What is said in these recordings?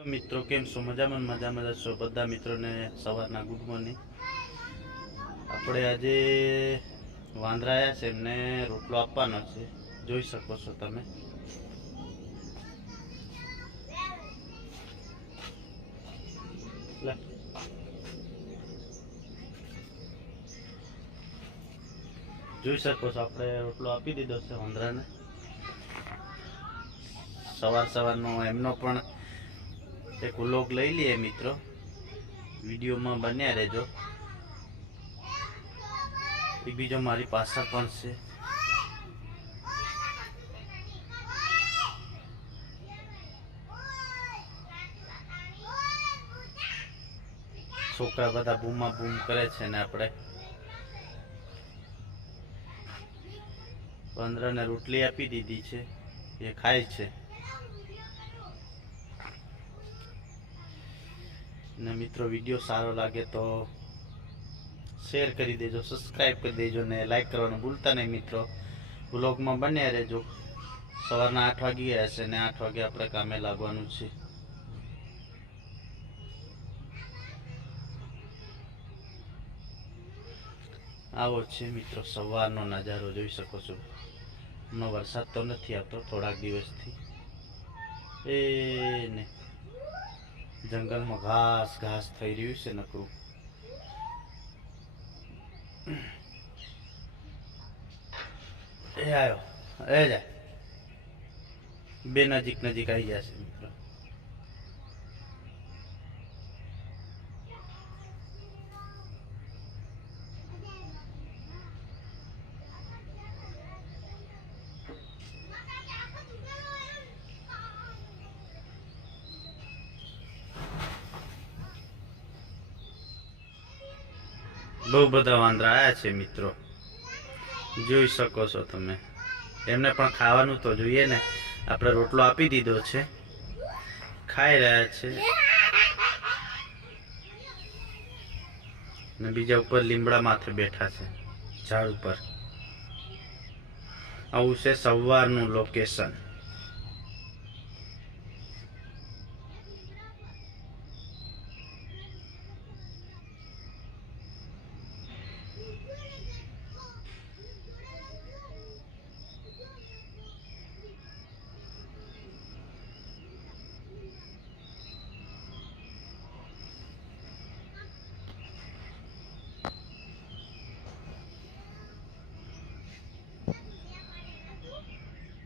Hello મિત્રો, કેમ છો? મજામાં મજા મજા છો બધા મિત્રોને સવારના ગુડ મોર્નિંગ આપણે આજે વાંદરા આવ્યા છે એમને રોટલો આપવાનો છે. જોઈ શકો છો તમે. જોઈ શકો છો, આપણે રોટલો આપી દીધો છે વાંદરાને. સવાર સવારનો એમનો પણ એક વ્લોગ લઈ લઈએ મિત્રો. વિડીયોમાં બન્યા રહેજો. એક બીજો મારી પાછળ પણ છે. છોકરા બધા બૂમા બૂમ કરે છે ને આપણે. પંદરને રોટલી આપી દીધી છે. એ ખાય છે. ને મિત્રો વીડિયો સારો લાગે તો શેર કરી દેજો સબસ્ક્રાઈબ કરી દેજો ને લાઈક કરવાનું ભૂલતા નહીં મિત્રો. બ્લોગમાં બન્યા રહેજો. સવારના આઠ વાગી ગયા છે ને આઠ વાગે આપણે કામે લાગવાનું છે. આવો છે મિત્રો, સવારનો નજારો જોઈ શકો છો. હમણાં વરસાદ તો નથી આવતો, થોડાક દિવસથી. એ ને. જંગલમાં ઘાસ ઘાસ થઈ રહ્યું છે નકરું. એ આવ્યો એ જાય બે નજીક નજીક આવી જશે મિત્રો બહુ બધા વાંદરા આવ્યા છે મિત્રો. જોઈ શકો છો તમે. એમને પણ ખાવાનું તો જોઈએ ને. આપણે રોટલો આપી દીધો છે. ખાઈ રહ્યા છે. ને બીજા ઉપર લીમડા માથે બેઠા છે. ઝાડ ઉપર. આવું છે સવારનું લોકેશન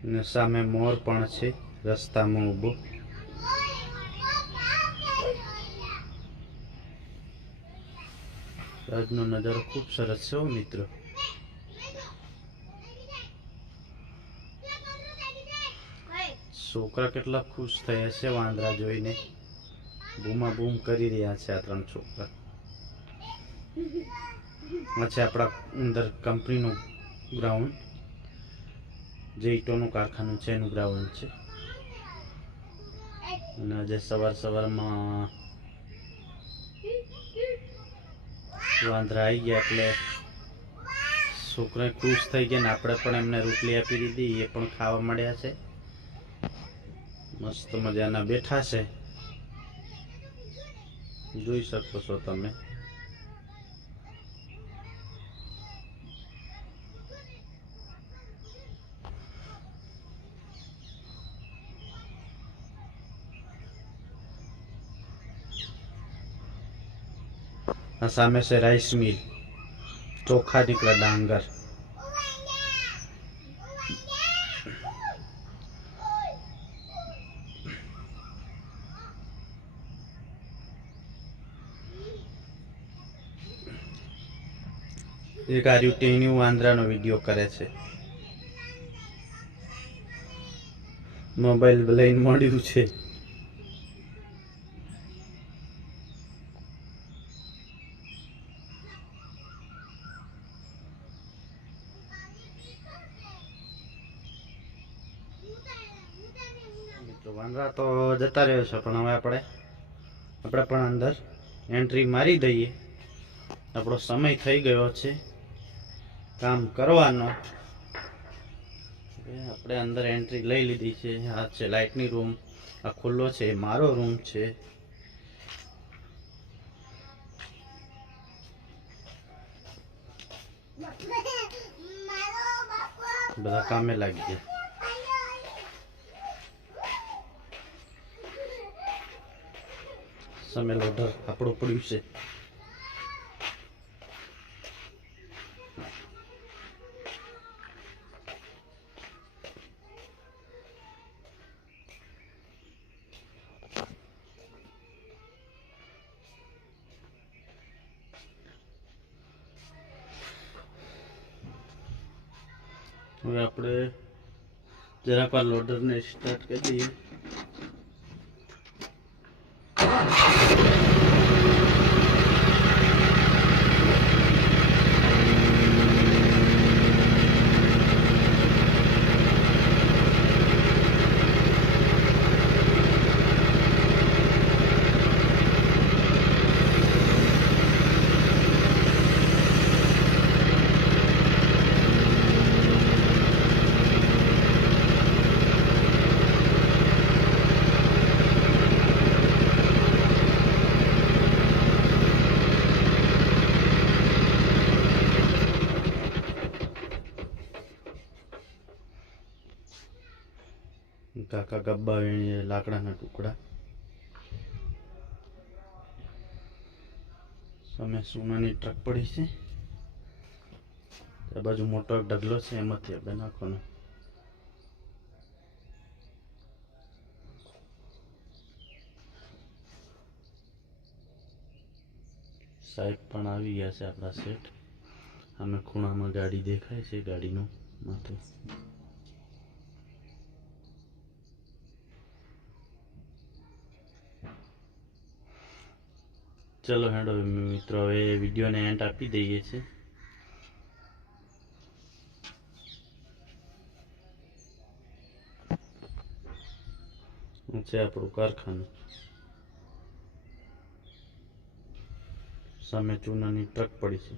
ને સામે મોર પણ છે, રસ્તામાં ઊભો. આજનો નજારો ખૂબ સરસ છે મિત્રો. છોકરા કેટલા ખુશ થયા છે વાંદરા જોઈને. બૂમા બૂમ કરી રહ્યા છે આ ત્રણ છોકરા. આ આપણા અંદર કંપનીનું ગ્રાઉન્ડ. જે ઈંટોનું કારખાનું છે, એનું ગ્રાઉન્ડ છે. અને આજે સવાર સવારમાં વાંદરા આવી ગયા એટલે છોકરા ખુશ થઈ ગયા ને આપણે પણ એમને રોટલી આપી દીધી, એ પણ ખાવા મળ્યા છે. મસ્ત મજાના બેઠા છે. જોઈ શકો છો તમે. આ સામે છે રાઈસ મિલ ચોખા નીકળે ડાંગર. એક આર્યું ટેન્યુ વાંદરાનો વીડિયો કરે છે. મોબાઈલ લઈને મળ્યું છે. મિત્રો વાંદરા તો જતા રહ્યો છે પણ હવે આપણે આપણે પણ અંદર એન્ટ્રી મારી દઈએ. આપણો સમય થઈ ગયો છે કામ કરવાનો. આપણે અંદર એન્ટ્રી લઈ લીધી છે. આ છે લાઇટની રૂમ આ ખુલ્લો છે મારો રૂમ છે. બધા કામે લાગી ગયા. સમેલ ઓર્ડર આપણું પડ્યું છે. હવે આપણે જરાક વાર લોડરને સ્ટાર્ટ કરી દઈએ. કાકા ગબ્બા વીણીએ લાકડાના ટુકડા. સામે સોનાની ટ્રક પડી છે. એ બાજુ મોટો એક ઢગલો છે, એમાંથી આપણે નાખવાનો. સાહેબ પણ આવી ગયા છે આપણા સેટ. અમે ખૂણામાં ગાડી દેખાય છે, ગાડીનું માથું. ચલો હેડો મિત્રો, હવે વિડીયોને એન્ટ આપી દઈએ છે છે આપણું કારખાનું? સામે ચૂનાની ટ્રક પડી છે.